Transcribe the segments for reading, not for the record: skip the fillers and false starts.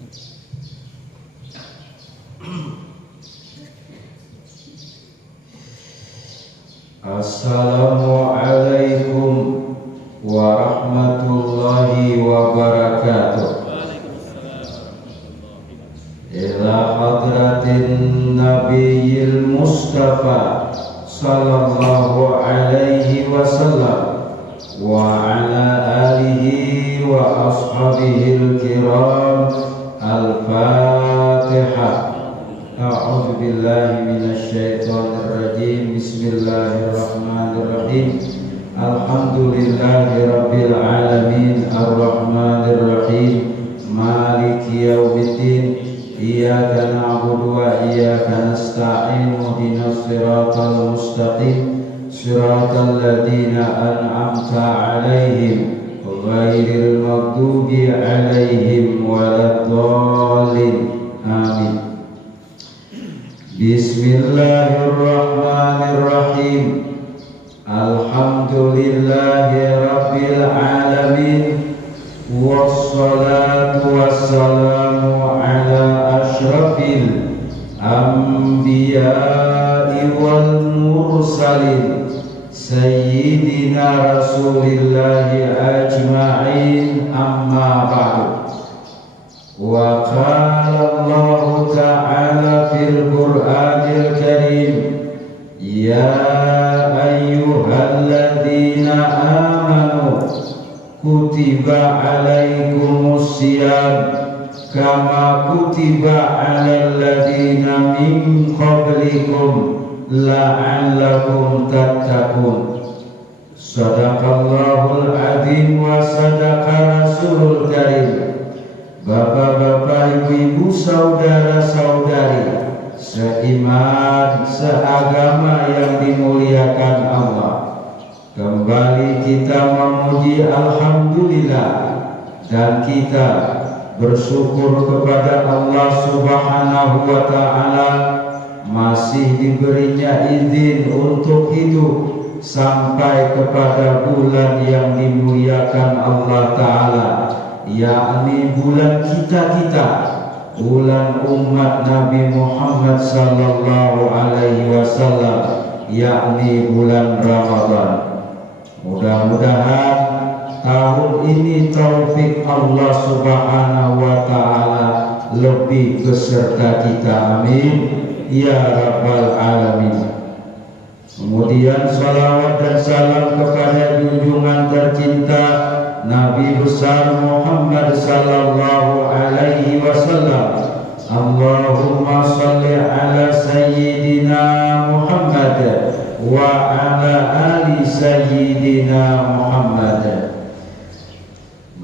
Assalamualaikum warahmatullahi wabarakatuh. Ila hadratin nabiyil mustafa sallallahu alaihi wasallam wa ala alihi wa ashabihil kiram. Al-Fatihah. A'udzu billahi minasy syaithanir rajim. Bismillahirrahmanirrahim. Alhamdulillahi rabbil alamin arrahmanir rahim maliki yaumiddin. Iyyaka na'budu wa iyyaka nasta'in. Ihdinas siratal mustaqim. Siratal ladzina an'amta 'alaihim ghairil maghdubi 'alaihim waladdallin. Amin. Bismillahirrahmanirrahim. Alhamdulillahi rabbil alamin. Wassalatu wassalamu ala asyrafil anbiya'i wal mursalin sayyidina rasulillahi ajma'in, amma ba'du. Wa qala Allah ta'ala fil Qur'anil Karim, ya ayyuhalladzina amanu kutiba alaikumus syiyam kama kutiba alal ladzina min qablikum la'allakum tattaqun. Shadaqallahul adzim wa sadaqa rasulul karim. Bapak-bapak, ibu-ibu, saudara-saudari seiman, seagama yang dimuliakan Allah, kembali kita memuji alhamdulillah dan kita bersyukur kepada Allah Subhanahu wa ta'ala masih diberinya izin untuk hidup sampai kepada bulan yang dimuliakan Allah ta'ala, yakni bulan kita, bulan umat Nabi Muhammad sallallahu alaihi wasallam, yakni bulan Ramadan. Mudah-mudahan tahun ini taufik Allah Subhanahu wa ta'ala lebih beserta kita, amin ya rabbal alamin. Kemudian salawat dan salam kepada junjungan tercinta Nabi besar Muhammad sallallahu alaihi wasallam. Allahumma salli ala sayyidina Muhammad wa ala ali sayyidina Muhammad.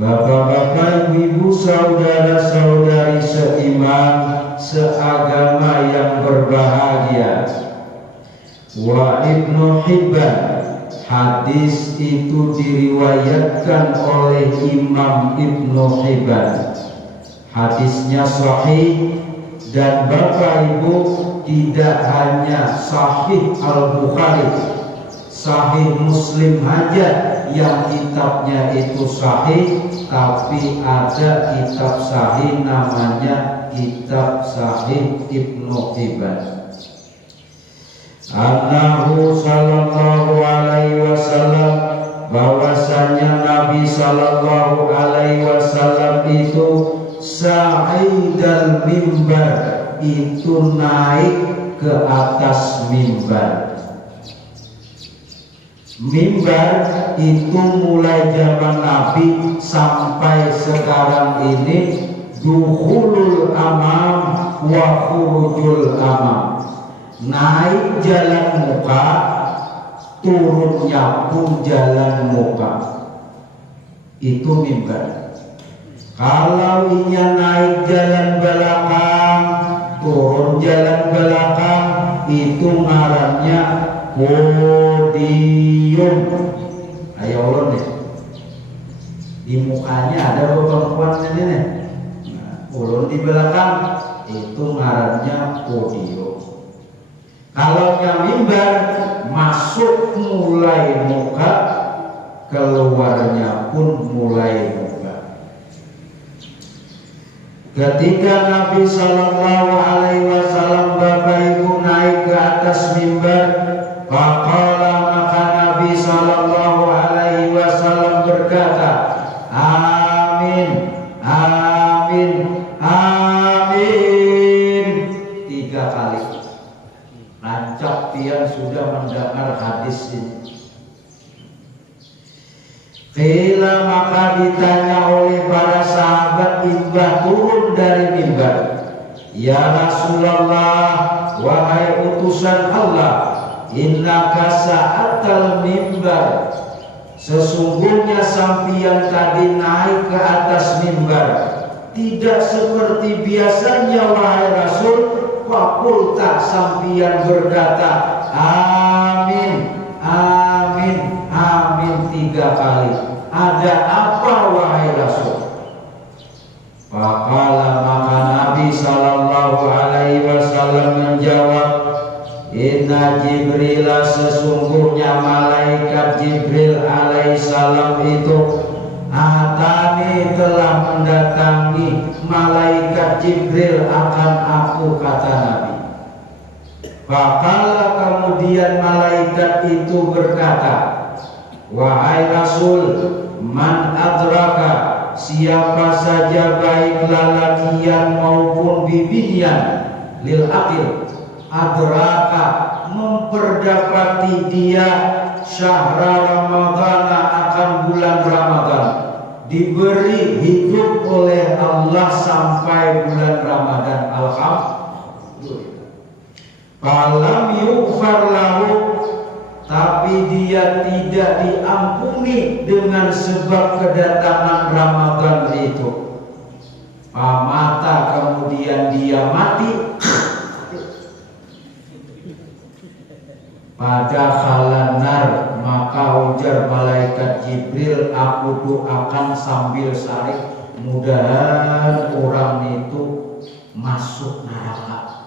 Bapak-bapak, ibu, saudara-saudari seiman, seagama yang berbahagia. Wa Ibnu Hibban, hadis itu diriwayatkan oleh Imam Ibnu Hibban. Hadisnya sahih, dan Bapak Ibu, tidak hanya sahih Al-Bukhari, sahih Muslim aja yang kitabnya itu sahih, tapi ada kitab sahih namanya kitab sahih Ibnu Hibban. Annahu sallallahu alaihi wasallam, bahwasanya Nabi sallallahu alaihi wasallam itu sa'idal mimbar, itu naik ke atas mimbar. Mimbar itu mulai zaman Nabi sampai sekarang ini dukhulul amam wa khurujul amam. Naik jalan muka, turunnya pun jalan muka, itu mimbar. Kalau inya naik jalan belakang, turun jalan belakang, itu ngarannya podium. Ayo ulun nih, di mukanya ada perempuan ini nih. Ulun di belakang, itu ngarannya podium. Kalau yang mimbar, masuk mulai muka, keluarnya pun mulai muka. Ketika Nabi Sallallahu Alaihi Wasallam Bapak Ibu naik ke atas mimbar, maka Nabi Sallallahu Alaihi Wasallam berkata, Amin, Amin, Amin 3 kali. Lancap pian sudah mendengar hadis ini. Qila, maka ditanya oleh para sahabat imbah turun dari mimbar, Ya Rasulullah, wahai utusan Allah, innaka sa'atal mimbar, sesungguhnya sampian tadi naik ke atas mimbar tidak seperti biasanya wahai Rasul. Fakulta, sampian berkata amin, amin, amin 3 kali. Ada apa wahai Rasul? Maka Nabi Sallallahu Alaihi Wasallam menjawab, Inna Jibril, sesungguhnya malaikat Jibril alaihissalam itu Atani, telah mendatangi. Malaikat Jibril akan aku, kata Nabi. Fakala, kemudian malaikat itu berkata, wahai Rasul, man adraka, siapa saja baik lalakian maupun bibian, lil akhir, adraka, memperdapati dia syahra Ramadhan, akan bulan Ramadan, diberi hidup oleh Allah sampai bulan Ramadan, alhamdulillah. Falam yughfar lahu, tapi dia tidak diampuni dengan sebab kedatangan Ramadan itu. Pamata, kemudian dia mati. Pada khalanar, maka ujar malaikat Jibril, aku doakan sambil sarik, mudahan orang itu masuk neraka.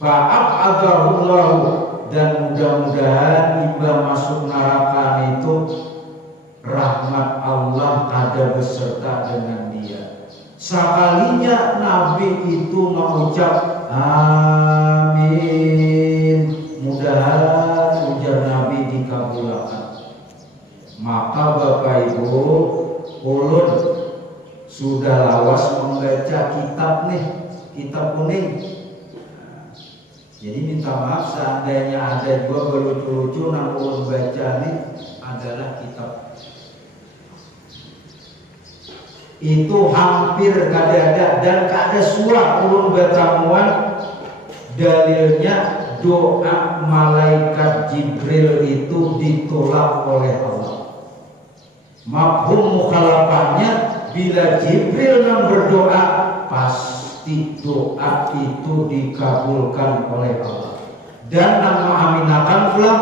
Fa'abadahullahu, dan mudah-mudahan iba masuk neraka itu rahmat Allah ada beserta dengan dia. Sekalinya Nabi itu mengucap amin, mudahan ujar Nabi dikabulkan. Maka Bapak Ibu, ulun sudah lawas membaca kitab nih, kitab kuning. Jadi minta maaf seandainya ada juga berlucu-lucu yang ulun baca nih adalah kitab. Itu hampir kada ada dan kada suah ulun bertamuan dalilnya doa malaikat Jibril itu ditolak oleh Allah. Mafhum mukhalafahnya, bila Jibril yang berdoa pasti doa itu dikabulkan oleh Allah. Dan mengaminakan pula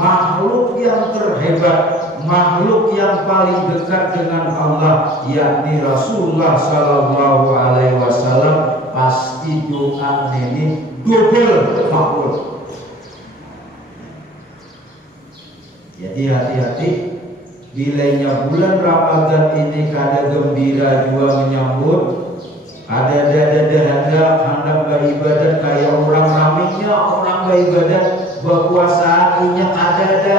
makhluk yang terhebat, makhluk yang paling dekat dengan Allah, yakni Rasulullah Sallallahu Alaihi Wasallam, pasti doa ini double makhluk. Jadi hati-hati, bilanya bulan Ramadan ini kada gembira juga menyambut, ada hendak beribadat kayak orang ramenya, orang beribadat berpuasa inya kada ada.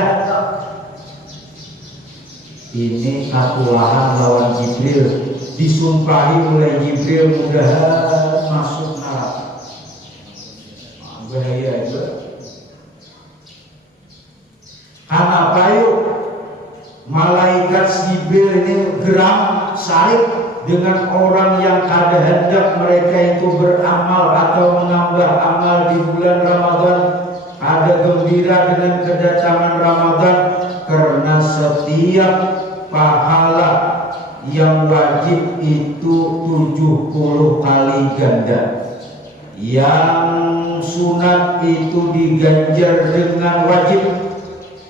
Ini ketulahan lawan Jibril, disumpahi oleh Jibril mudahan masuk neraka. Bahaya juga. Kenapa yuk malaikat Jibril ini geram salib dengan orang yang kada hendak mereka itu beramal atau menambah amal di bulan Ramadan, ada gembira dengan kedatangan Ramadan, karena setiap pahala yang wajib itu 70 kali ganda, yang sunat itu diganjar dengan wajib.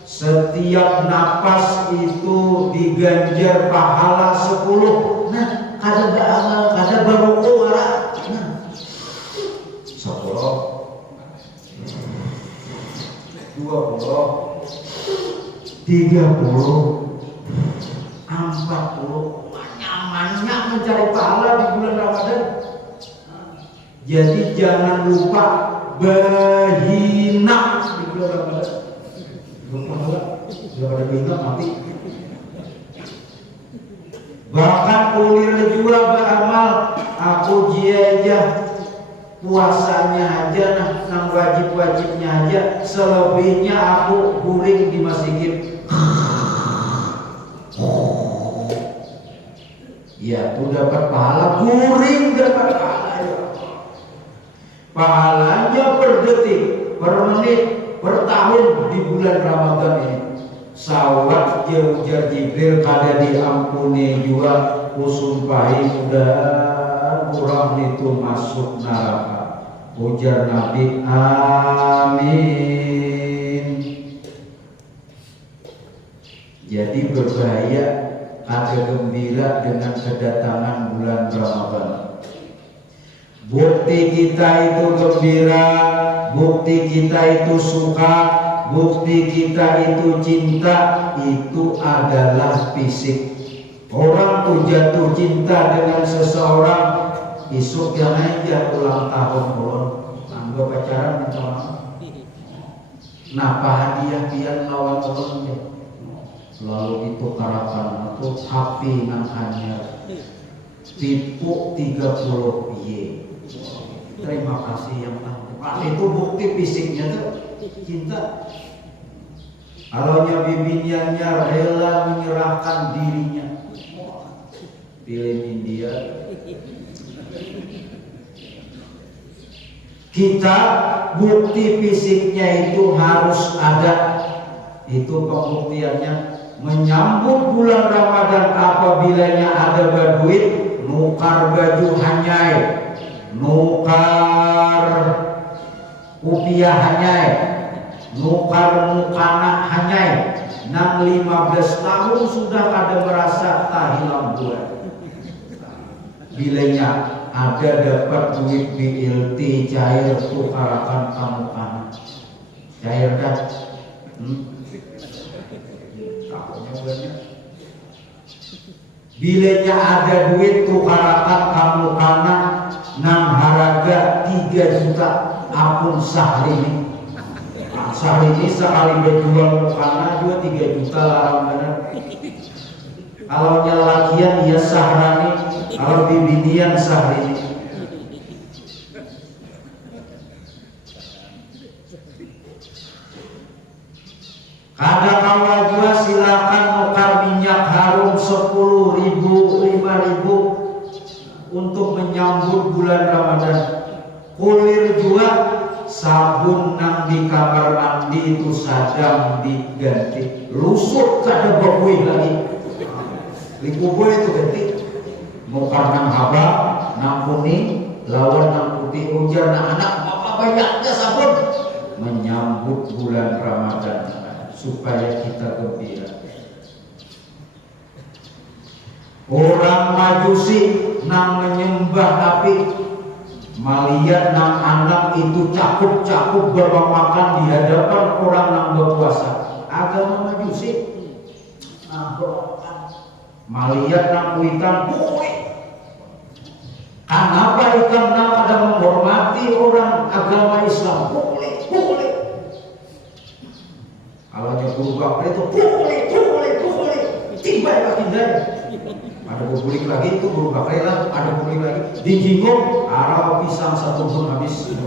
Setiap napas itu diganjar pahala 10. Nah, kada beramal, kada berruku ora. Nah, 10, 20, 30, 40. Nyamannya mencari pahala di bulan Ramadan. Jadi jangan lupa berhina. Sudah pada bina mati. Bahkan ulir jua beramal. Aku jia aja puasanya aja, nang wajib-wajibnya aja. Selebihnya aku guring di masjid. Ya, aku dapat pahala, guring dapat pahala ya. Pahalanya per detik, per menit, per tahun di bulan Ramadan ini. Sawat jauh Jibril kada diampuni juga, kusumpahi mudah kurang itu masuk neraka. Ujar Nabi, amin. Jadi berbahaya, ada gembira dengan kedatangan bulan Ramadan. Bukti kita itu gembira, bukti kita itu suka, bukti kita itu cinta, itu adalah fisik. Orang tuh jatuh cinta dengan seseorang, isuk yang aja ulang tahun ulun, anggap pacaran minta maaf. Napa hadiah pian lawan ulun deh. Lalu ditukarakan atau HP nang anyar tipu 30 piye. Terima kasih yang tahu. Itu bukti fisiknya tuh cinta. Kalau bibiniannya rela menyerahkan dirinya, pilih India. Kita bukti fisiknya itu harus ada. Itu pembuktiannya. Menyambut bulan Ramadan apabila ada berduit, nukar baju hanyai, nukar rupiah hanyai, nukar mukana hanyai. Nang 15 tahun sudah kada merasa tahilang bulan. Bilanya ada dapat duit BLT cair tukarakan kamu kana. Cair kan? Bilanya ada duit tukarakan kamu kana nang harga 3 juta apun sahrini. Sahrini sekali berjual kana juga 3 juta larang benar. Kalau nyelakian ya sahrani, kalau bibinian sahrini. Kada kawal juga silakan nukar minyak harum 10.000, 5.000 untuk menyambut bulan Ramadan. Kulir juga sabun nang di kamar mandi itu sadang diganti. Lusuk kada berbuih lagi. Likuboy itu ganti. Nukar nang haba, nang kuning, lawan nang putih. Ujar nang anak, apa banyaknya sabun menyambut bulan Ramadan supaya kita gembira. Orang Majusi nang menyembah api, melihat nang anak itu cakup-cakup bermakan di hadapan orang nang berpuasa. Agama Majusi, melihat nang kuitan, kenapa ikan nang pada menghormati orang agama Islam? Boleh. Kalau guru bapak itu boleh, tiba tidak. Ada bulik lagi itu guru bapak lah, ada bulik lagi. Dijinggung, arah pisang 1 pun habis.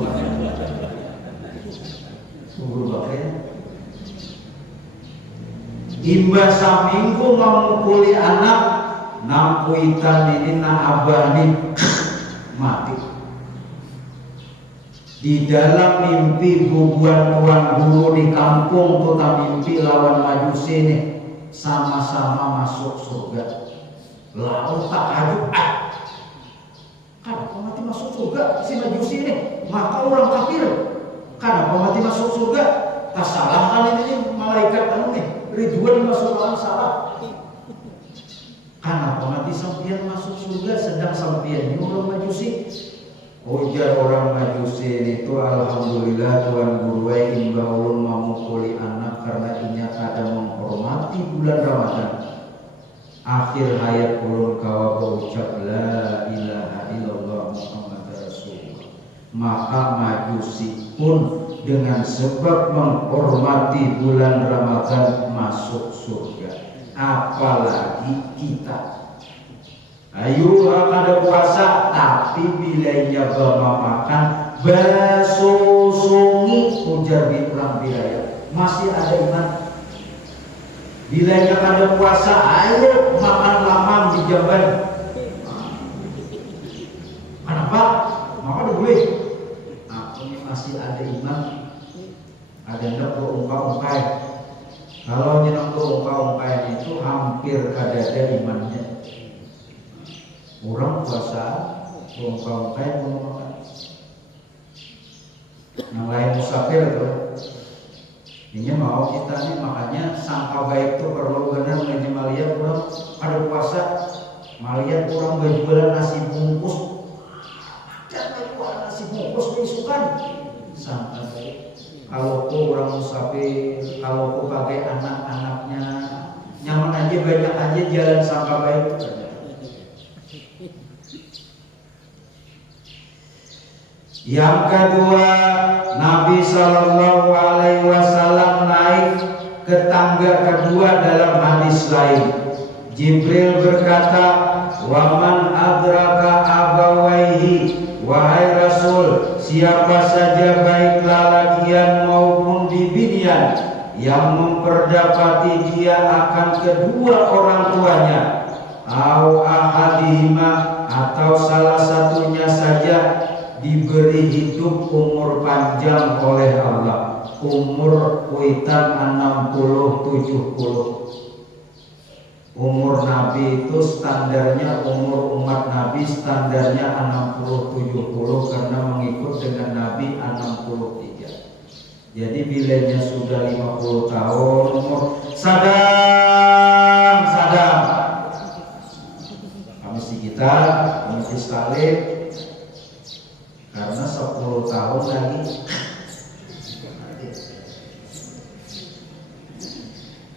Guru bapak. Imba saminggu memukuli anak, nang kuitan ini na abani mati. Di dalam mimpi bubuan tuan guru di kampung tuh mimpi lawan Majusi ini sama-sama masuk surga. Lalu tak aduk, kenapa mati masuk surga si Majusi ini? Maka orang kafir. Kenapa mati masuk surga? Tak salah kan ini malaikat anu nih, Ridwan masuk orang salah. Kenapa mati sampian masuk surga sedang sampian ini orang Majusi? Ujar orang Majusi itu, alhamdulillah tuan guru imba ulun memukuli anak karena inya kada menghormati bulan Ramadan. Akhir hayat ulun kawa berucap la ilaha illallah Muhammad Rasulullah. Maka Majusi pun dengan sebab menghormati bulan Ramadan masuk surga. Apalagi kita. Ayo ada puasa tapi bilainya makan basosungi ujar bilang bilaya masih ada iman. Bilainya ada puasa ayo makan lamang di jamban. Kenapa? Maka boleh. Aku ini masih ada iman. Ada yang berungkai-ungkai. Kalau nyenang berungkai-ungkai itu hampir ada imannya. Orang puasa berungkai-ungkai belum makan. Yang lain musafir tuh. Ini mau kita nih makanya sangka baik itu perlu benar melihat orang ada puasa. Melihat orang berjualan nasi bungkus. Dan berjualan nasi bungkus besukan. Sangka baik. Kalau kau orang musafir, kalau kau pakai anak-anaknya, nyaman aja banyak aja jalan sangka baik. Yang kedua, Nabi Shallallahu Alaihi Wasallam naik ke tangga kedua dalam hadis lain. Jibril berkata, "Waman adraka abawaihi, wahai Rasul, siapa saja baik lalakian maupun dibinian yang memperdapati dia akan kedua orang tuanya, au ahadihima atau salah satunya saja." Diberi hidup umur panjang oleh Allah, umur kuitan 60-70. Umur Nabi itu standarnya, umur umat Nabi standarnya 60-70 karena mengikut dengan Nabi 63. Jadi bilanya sudah 50 tahun umur sadam kami kita kami salib karena 10 tahun lagi.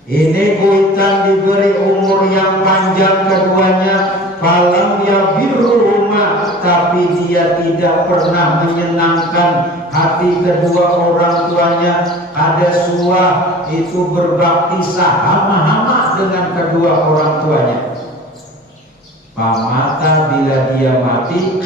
Ini kuitan diberi umur yang panjang keduanya, falam ya birruhuma, tapi dia tidak pernah menyenangkan hati kedua orang tuanya. Ada suah itu berbakti sama-sama dengan kedua orang tuanya. Pamata bila dia mati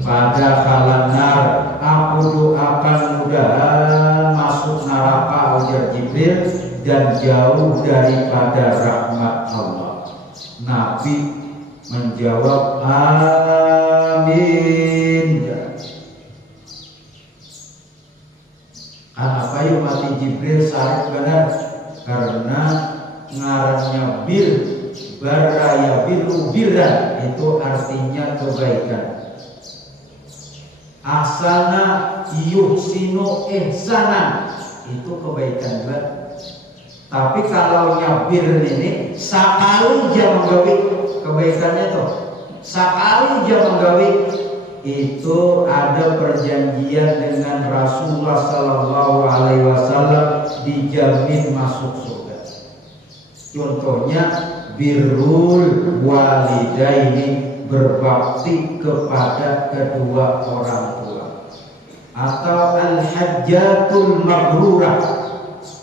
pada kalanar, aku doakan mudahan masuk neraka ujar Jibril dan jauh daripada rahmat Allah. Nabi menjawab amin. Kenapa yuk mati Jibril saat benar? Karena ngarannya bir, baraya biru birran, itu artinya kebaikan. Asana yuhsinu ihsanan, itu kebaikan juga. Tapi kalau nyabir ini sekali aja menggawi kebaikannya tuh, sekali aja menggawi itu ada perjanjian dengan Rasulullah Sallallahu Alaihi Wasallam dijamin masuk surga. Contohnya birrul walidaini, berbakti kepada kedua orang tua, atau al-hajjatul mabrurah,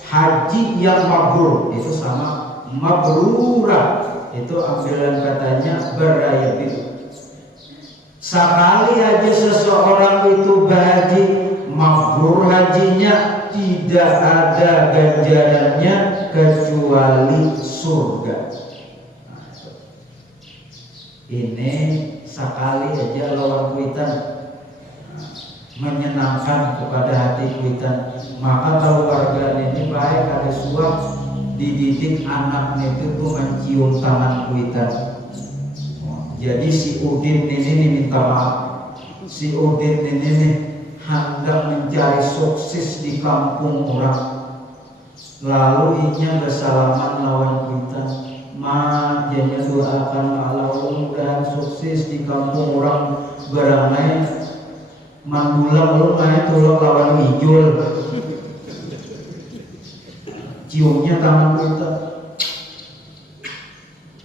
haji yang mabrur, itu sama mabrurah, itu ambilan katanya beraya biru. Sekali aja seseorang itu berhaji, mabrur hajinya, tidak ada ganjarannya kecuali surga. Ini sekali aja lawan kuitan menyenangkan kepada hati kuitan, maka keluarga ini baik ada suap dididik anaknya itu mencium tangan kuitan. Jadi si Udin ini minta maaf, si Udin ini hendak mencari sukses di kampung orang, lalu inya bersalaman lawan kuitan. Ma jadinya doakan Allah mudah sukses di kampung orang, beranai mandulang lu main tulok lawan hijul, ciumnya tangan kita,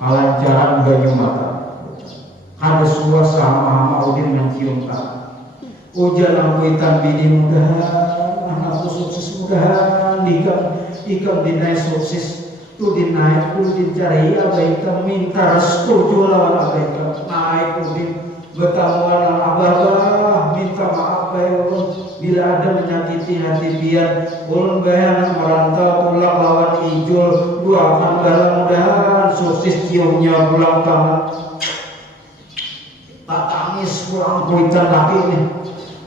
palancaran banyu mata, ada suara sama Udin mencium tangan. Ujian ampuitan bini mudahan anakku sukses, mudahan ikam dinaik sukses tu dinaik tu dicari abaikan minta restu jualan abaikan naik tu bertamuan abah minta maaf baik ulun bila ada menyakiti hati biar ulun bayan merantau pulang lawan ijul doakan dalam mudahan sukses ciumnya pulang tamat tak tangis pulang kuitan lagi nih.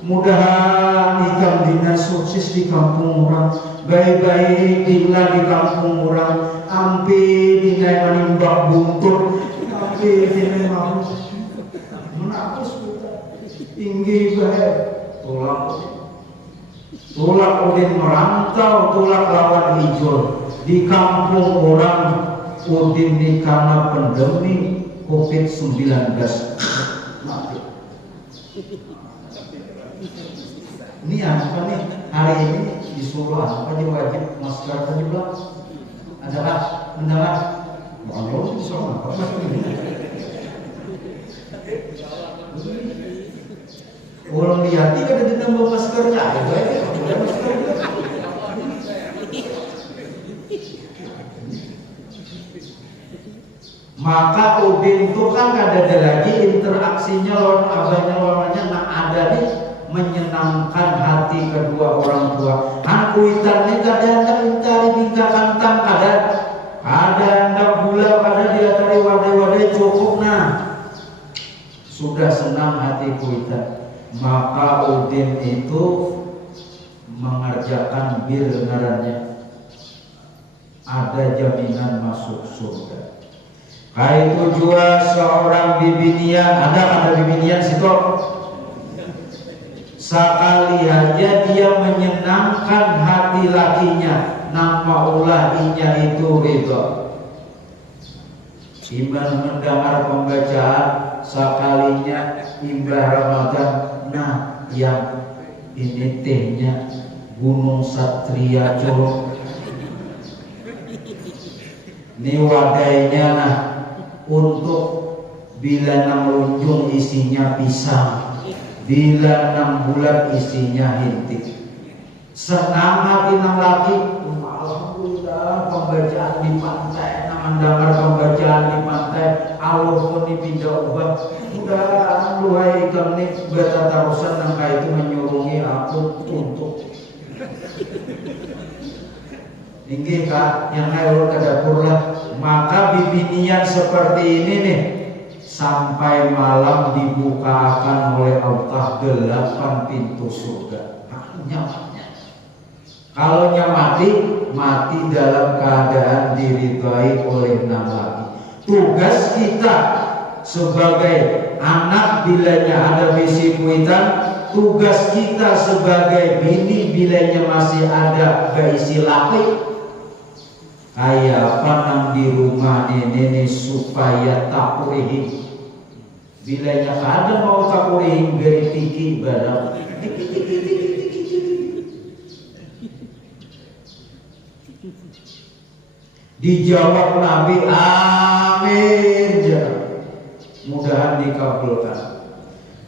Mudahan ikam dina sukses di kampung orang, baik-baik dina di kampung orang, ampe dina manimbak buntut, ampe dina mau menapis kita, tinggi baik, tulak udin merantau, tulak lawan hijau di kampung orang, udin di karena pandemi COVID-19 mati. Ini apa nih hari ini disuruh apa nih wajib masker tadi bilang adalah mendengar mau disuruh apa orang lihat ada ditambah maskernya itu aja masker maka udin itu kan ada lagi interaksinya lawan abahnya lawannya nak ada nih menyenangkan hati kedua orang tua. Angkuitan ini kadang intari bingka kantang ada hendak gula ada diatari wadai-wadai cukup nah sudah senang hati kuitan. Maka udin itu mengerjakan bir ngarannya ada jaminan masuk surga. Kayak itu juga seorang bibinian ada bibinian situ. Sekali aja dia menyenangkan hati lakinya, nama ulah inya itu ridho. Iman mendengar pembacaan sekalinya imbah Ramadan, nah yang ini tehnya Gunung Satria Coro. Ini wadainya nah untuk bila nang lunjung isinya pisang. Bila 6 bulan isinya hintik. Senang hati nang laki, alhamdulillah pembacaan di pantai, nang mendengar pembacaan di pantai, Allah pun dipindah ubah. Mudah luhai ikam nih bertatarusan nang itu menyurungi aku untuk. Tinggi kak, yang ayo ke dapur lah. Maka bibinian seperti ini nih. Sampai malam dibukakan oleh Allah 8 pintu surga. Nyamannya. Kalau mati dalam keadaan diridhai oleh nang lagi. Tugas kita sebagai anak bilanya ada bisi kuitan, tugas kita sebagai bini bilanya masih ada beisi laki. Kayak apa nang di rumah ini supaya tak purihin. Bilanya ada mau tak purihin dari tiki barang. Dijawab Nabi, amin ya. Mudahan dikabulkan.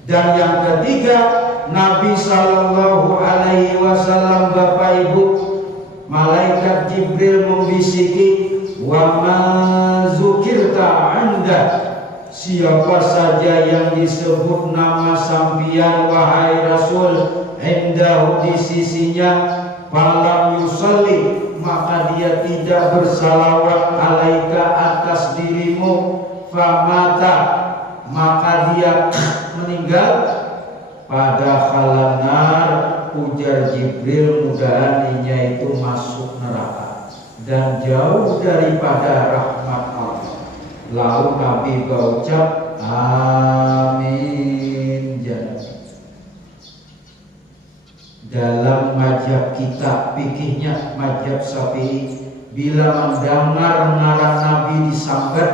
Dan yang ketiga, Nabi Sallallahu Alaihi Wasallam Bapak Ibu, malaikat Jibril membisiki, wa ma zukirta anda, siapa saja yang disebut nama sambian wahai Rasul, indahu di sisinya, falam yusalli, maka dia tidak bersalawat alaika atas dirimu, famata, maka dia meninggal, pada khalanar, ujar Jibril, mudahannya itu masuk neraka dan jauh daripada rahmat Allah. Lalu Nabi berucap amin. Dalam majab kita fikihnya majab Syafi'i, bila mendengar ngaran Nabi disambat,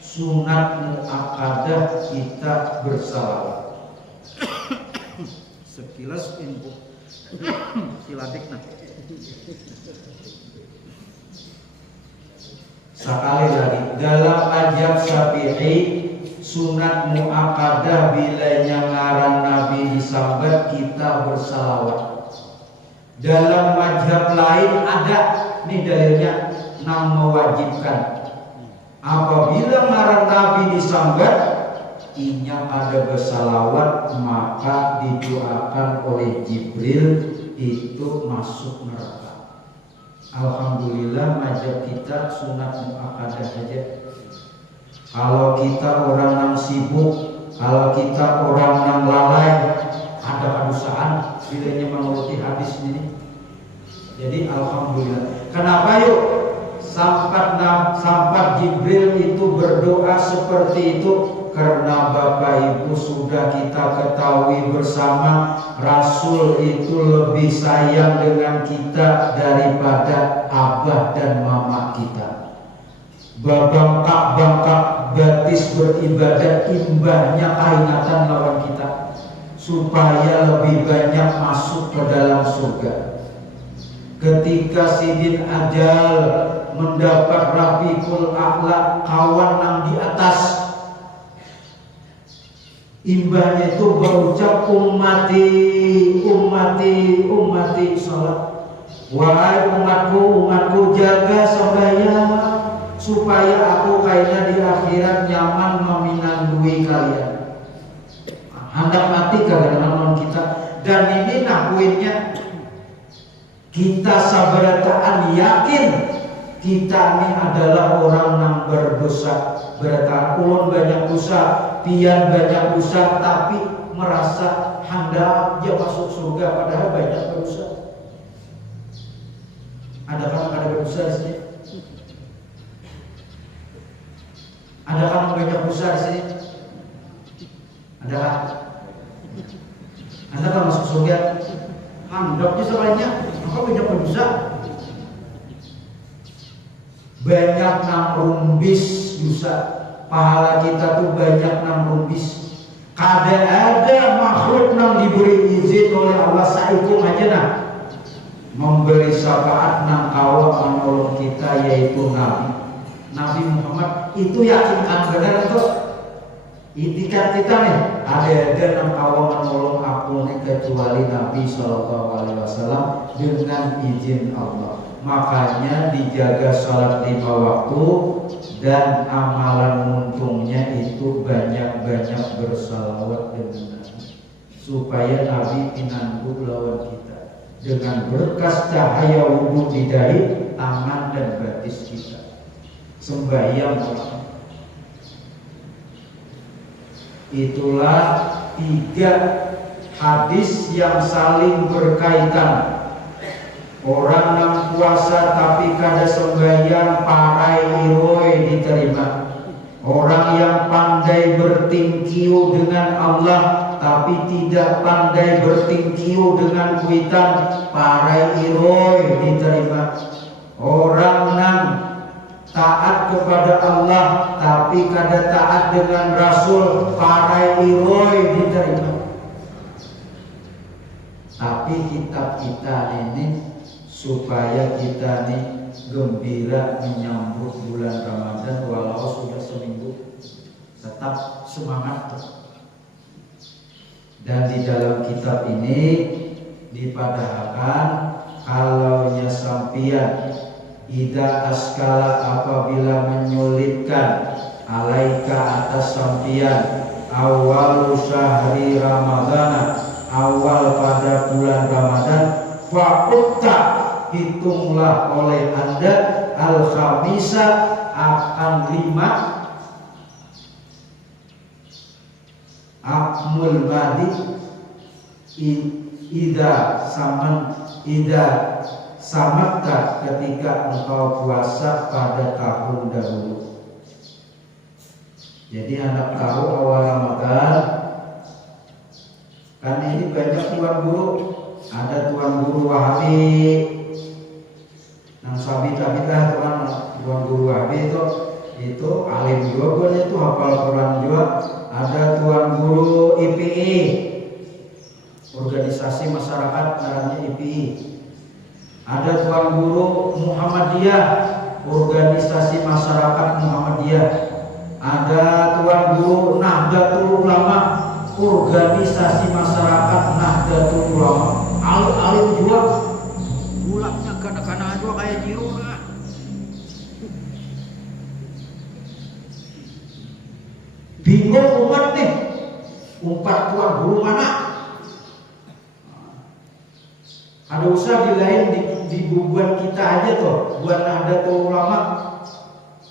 sunat muakkadah kita bersalawat. Sekilas info silatik nah. Sekali lagi, dalam majab Syafi'i sunat muakkadah bila ngaran Nabi disambat kita bersalawat. Dalam mazhab lain ada nih dalilnya yang mewajibkan. Apabila ngaran Nabi disambat, inya ada bersalawat, maka didoakan oleh Jibril itu masuk neraka. Alhamdulillah mazhab kita sunat muakkadah saja. Kalau kita orang yang sibuk, kalau kita orang yang lalai, ada kedustaan bilanya menuruti hadis ini. Jadi alhamdulillah. Kenapa yuk sampai Jibril itu berdoa seperti itu? Karena Bapak Ibu sudah kita ketahui bersama, Rasul itu lebih sayang dengan kita daripada abah dan mama kita. Bangkak batis beribadah, imbahnya keingatan lawan kita, supaya lebih banyak masuk ke dalam surga. Ketika Sidin Ajal mendapat Rafiqul A'la, kawan yang di atas, imbahnya itu berucap ummati, ummati, ummati salat. Wahai umatku, jaga sembahyang supaya aku kayaknya di akhirat nyaman meminandui kalian. Hendak mati karena kita. Dan ini nakuinnya kita sabarataan yakin kita ini adalah orang yang berdosa. Berkata ulun banyak dosa, pian banyak dosa, tapi merasa hendak dia masuk surga padahal banyak dosa. Adakah ada dosa di sini? Adakah banyak dosa di sini? Adakah? Adakah masuk surga? Handapnya sebenarnya apa banyak dosa? Banyak nang rumbis dosa. Pahala kita tuh banyak nang rumbis. Kada ada makhluk nang diberi izin oleh Allah saikum aja nah memberi syafaat nang kawal menolong kita, yaitu Nabi Muhammad. Itu yakinkan benar tuh. Itikat kita nih ada nang kawal menolong aku nih kecuali Nabi SAW dengan izin Allah. Makanya dijaga salat 5 waktu dan amalan untungnya itu banyak-banyak bersalawat dengan Nabi supaya Nabi pinangku lawan kita dengan berkas cahaya wudhu di dahi, tangan dan batis kita sembahyang. Itulah 3 hadis yang saling berkaitan. Orang yang puasa tapi kada sembahyang parai iroi diterima. Orang yang pandai bertingkiu dengan Allah tapi tidak pandai bertingkiu dengan kuitan, parai iroi diterima. Orang yang taat kepada Allah tapi kada taat dengan Rasul, parai iroi diterima. Tapi kitab kita ini supaya kita nih gembira menyambut bulan Ramadan walau sudah seminggu, tetap semangat. Dan di dalam kitab ini dipadahkan kalau sampian ida askala apabila menyulitkan alaika atas sampian awal syahri Ramadhan, awal pada bulan Ramadan, fa'utta hitunglah oleh Anda al-khamisa akan 5 akmul madi ida samatta ketika engkau puasa pada tahun dahulu. Jadi anak tahu awal Ramadan kan ini banyak tuan guru, ada tuan guru Wahabi nang sabita-bita tuan guru Wahabi itu alim juga itu hafal Quran juga. Ada tuan guru IPI, organisasi masyarakat namanya IPI. Ada tuan guru Muhammadiyah, organisasi masyarakat Muhammadiyah. Ada tuan guru Nahdlatul Ulama, organisasi masyarakat Nahdlatul Ulama, alim-alim juga, gulanya kadang-kadang juga kayak Jiruna. Bingung umat nih, umpat tuan guru mana? Ada usaha dilain di bubuan kita aja tuh, buat Nahdlatul Ulama,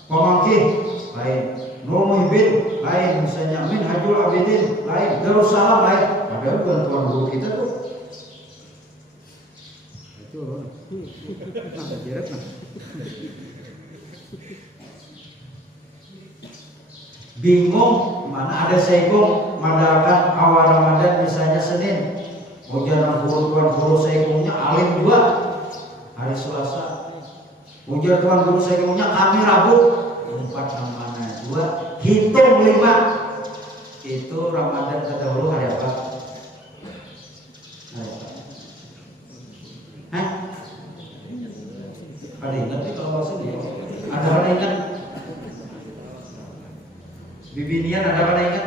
pemangkih lain, Nur Muhyiddin lain, misalnya Minhajul Abidin lain, Darussalam lain. Ada bukan tuan guru kita tuh. Bingung mana ada Saigong mengadakan awal Ramadan misalnya Senin, ujar tuan guru Saigongnya alim juga hari Selasa, ujar tuan guru Saigongnya kami Rabu, empat mana dua, hitung 5 itu Ramadan terdahulu hari apa? Hah? Ada ingat nih kalau maksud dia? Ada orang ingat? Bibinian ada pada ingat?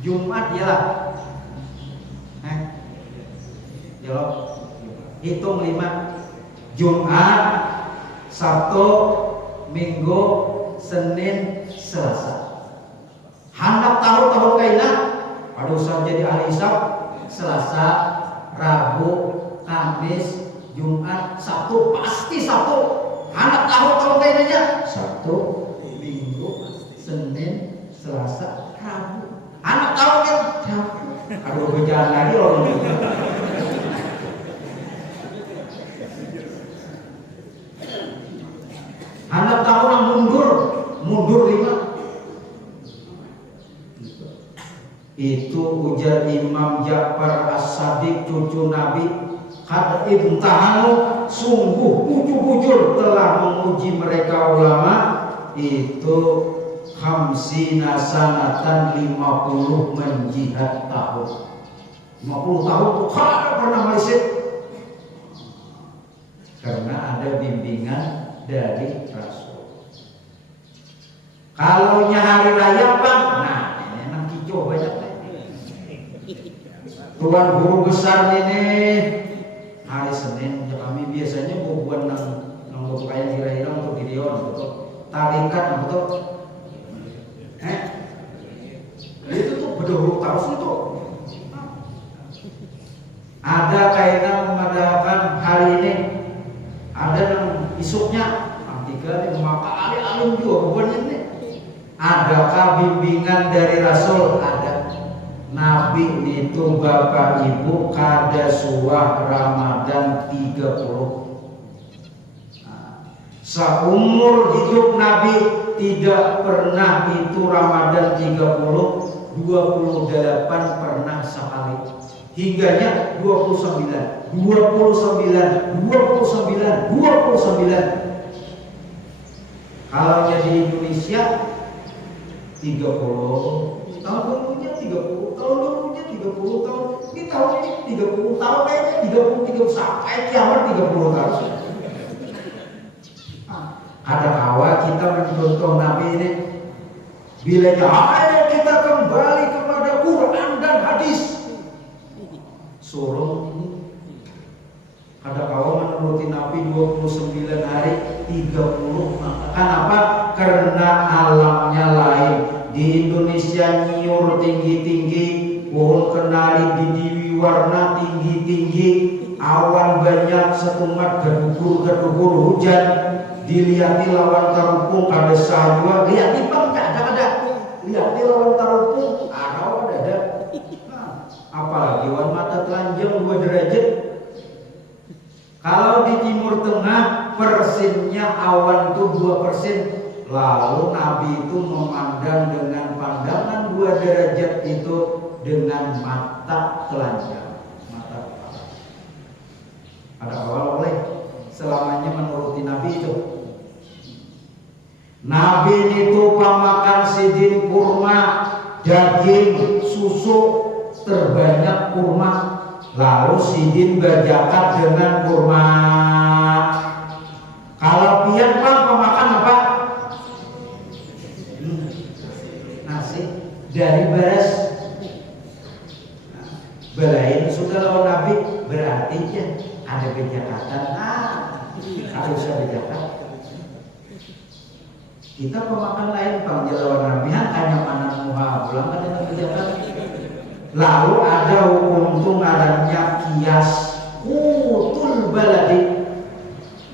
Jumat ya lah. Jawab. Hitung 5. Jumat, Sabtu, Minggu, Senin, Selasa. Handap tahu kaina. Pada usah jadi ahli hisab. Selasa, Rabu, Kamis, Jumat, Sabtu, pasti Sabtu. Handap tahu kainanya. Sabtu, Senin, Selasa, Rabu. Anak tahu kan? Aduh, berjalan lagi loh. Anak tahu orang mundur 5. Itu ujar Imam Ja'far As-Sadiq cucu Nabi, kad imtahanu, sungguh bujur telah menguji mereka ulama itu khamsina sanatan 50 menjihad tahun. 50 tahun kada pernah meleset. Karena ada bimbingan dari Rasul. Kalau hari raya Bang, nah enak kicau banyak deh. Tuan guru besar ini hari Senin kami biasanya buat nang kayak kira-kira untuk video untuk tarikat untuk itu tuh berdahulu terus itu. Ada kaitan mengadakan hari ini, ada yang isuknya, tiga nih maka alim juga bukan ini. Adakah bimbingan dari Rasul? Ada. Nabi itu bapak ibu kada suah Ramadan 30. Seumur hidup Nabi tidak pernah itu Ramadan 30, 28 pernah sekali. Hingganya 29. Kalau di Indonesia 30, tahun dulunya 30, tahun dulunya 30 tahun. Ini tahun ini 30 tahun kayaknya 30 sampai kiamat 30 tahun. Ada awal kita mencontoh Nabi ini, bila ayo kita kembali kepada Quran dan hadis. Suruh ada awal menuruti Nabi 29 hari 30. Kenapa? Karena alamnya lain. Di Indonesia nyiur tinggi-tinggi, pohon kenari bidiwi warna tinggi-tinggi, awan banyak setumat gedugur hujan. Dilihat lawan tarumpung kada sajwa, lihat di bang ada. Lihat di lawan tarumpung ada. Apalagi wan mata telanjang 2 derajat. Kalau di Timur Tengah persennya awan itu 2%. Lalu Nabi itu memandang dengan pandangan 2 derajat itu dengan mata telanjang, mata kepala. Ada awal oleh selamanya menuruti Nabi itu. Nabi itu pemakan sidin kurma, daging, susu terbanyak kurma. Lalu sidin berzakat dengan kurma. Kalau pian Bang pemakan apa? Nasi. dari baras. Belain sudah lawan Nabi berarti ada kejahatan. Harus ada kejahatan. Kita pemakan lain panggil lawan Nabi hanya panas muha pulang ada kejahatan. Lalu ada hukum itu ngarannya kias kutul baladi.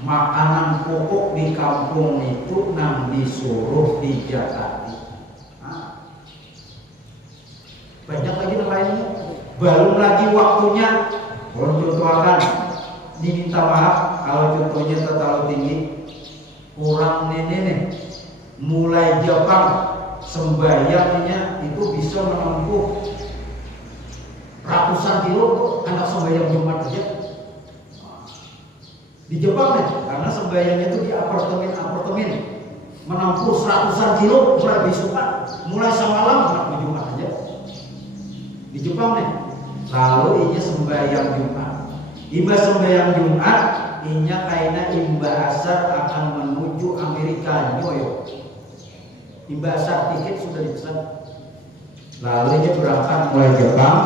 Makanan pokok di kampung itu nang disuruh dijakati. Banyak lagi yang lainnya. Belum lagi waktunya. Kalau contohkan, diminta maaf kalau contohnya terlalu tinggi. Orang nenek mulai Jepang sembahyangnya itu bisa menempuh ratusan kilo anak sembahyang Jumat aja. Di Jepang nih, karena sembahyangnya itu di apartemen menempuh ratusan kilo mulai besokan, mulai semalam sampai Jumat aja. Di Jepang nih, lalu inya sembahyang Jumat. Iba sembahyang Jumat, inya kaina imba asar akan menuju Amerika New York. Imba asar tiket sudah dipesan. Lalu inya berangkat mulai Jepang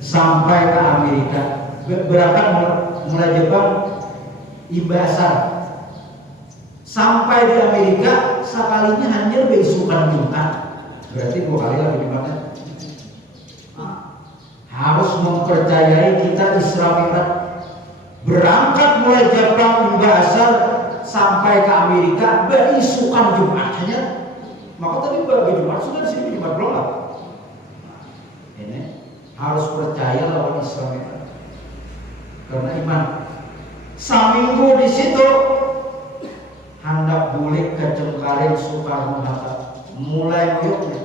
sampai ke Amerika. Berangkat mulai Jepang imba asar sampai di Amerika sekalinya hanya besukan Jumat. Berarti 2 kali lagi Jumatnya. Harus mempercayai kita Isra Mi'raj. Berangkat mulai Jepang imba asar sampai ke Amerika beisukan Jumatnya. Maka tadi bagi Jumat sudah di sini Jumat belum lah. Ini harus percaya lawan Isra Mi'raj. Karena iman. Saminggu di situ hendak bulik kecengkarin Soekarno Hatta. Mulai muyuknya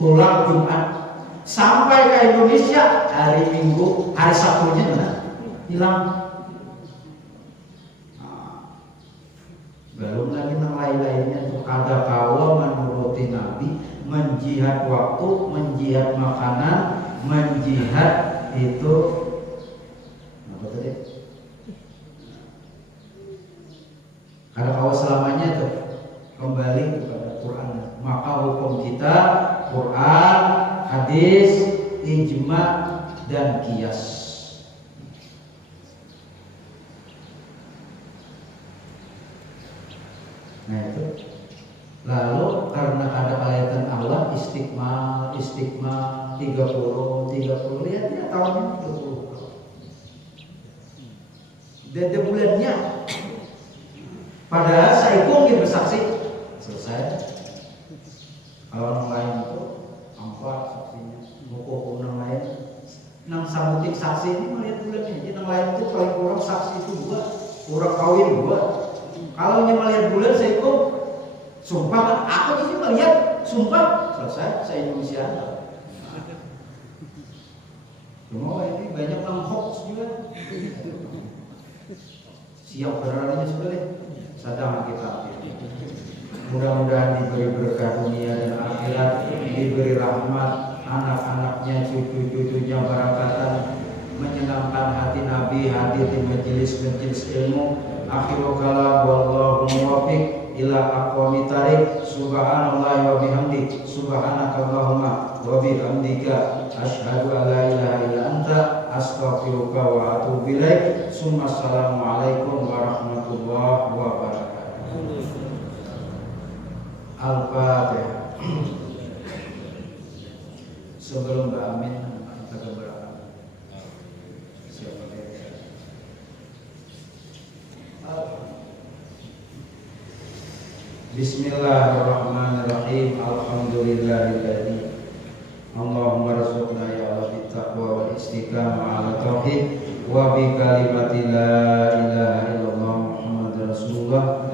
pulang Jumat sampai ke Indonesia hari Minggu, hari Sabtunya mana? Hilang. Belum lagi yang lain-lainnya tuh ada kaula menuruti Nabi, menjihad waktu, menjihad makanan, menjihad itu apa tadi? Karena kalau selamanya itu kembali kepada Quran, maka hukum kita Quran, hadis, ijma dan qiyas. Nah itu. Lalu karena ada ayatan Allah istiqmal 30 lihat ya tahunnya 30. Dan bulannya padahal saya pun bersaksi selesai. Kalau orang lain itu 4 saksinya, buku orang lain 6 sambutin saksi ini melihat bulannya. Jadi orang lain itu paling kurang saksi itu 2, orang kawin 2. Kalau ini melihat bulan saya pun sumpah kan, aku ini melihat sumpah selesai saya Indonesia. Cuma ini banyak yang hoax juga. Siap berani sudah deh. Sadar kita. Mudah-mudahan diberi berkah dunia dan akhirat, diberi rahmat anak-anaknya, cucu-cucunya, barakatan, menyenangkan hati Nabi, hadir di majelis-majelis ilmu. Akhirul kalam wallahu muwaffiq ila aqwamit thariq. Subhanallah wa bihamdi, subhanakallahumma wa bihamdika, asyhadu an la ilaha illa anta, astaghfiruka wa atubu ilaik. Assalamualaikum warahmatullahi wabarakatuh. Al-Fatihah. Sebelum Mbak Amin kita keberatan. Siapa dia? Bismillahirrahmanirrahim. Alhamdulillahilladzi Allahumma rzuqna ya Allah bittaqwa wal istiqamah ala tauhid wa bi kalimati la ilaha illallah Muhammadur Rasulullah